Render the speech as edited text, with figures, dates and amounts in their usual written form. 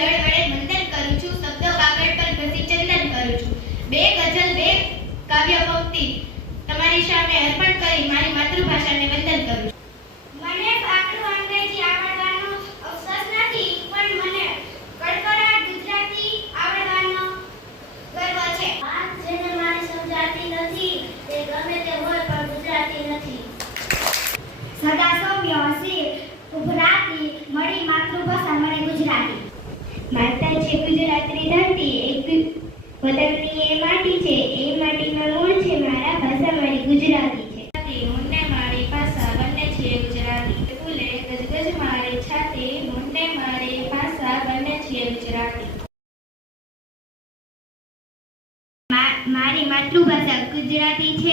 જળ વડે મંથન કરું છું, શબ્દો કાગળ પર ઘસી ચંદન કરું છું. બે ગઝલ બે કાવ્ય પંક્તિ તમારી સામે અર્પણ કરી મારી માતૃભાષાને વંદન કરું છું. મને પાકું અંગ્રેજી આવડવાનો અફસોસ નથી, પણ મને કડકડાટ ગુજરાતી આવડવાનો ગર્વ છે. વાત જેને મારી સમજાતી નથી તે ગમે તે હોય પણ ગુજરાતી નથી. સદા સૌમ્ય હસી ઉભરાતી મળી માતૃભાષા મને ગુજરાતી. માતા છે ગુજરાતની ધરતી, એક વતનની એ માટી છે, એ માટીમાં મૂળ છે મારા, ભાષા મારી ગુજરાતી છે. મુન્ને મારી ભાષા બંને છે ગુજરાતી. ફૂલે ગજગજ મારી છાતી, મુન્ને મારી ભાષા બંને છે ગુજરાતી. મારી માતૃભાષા ગુજરાતી છે.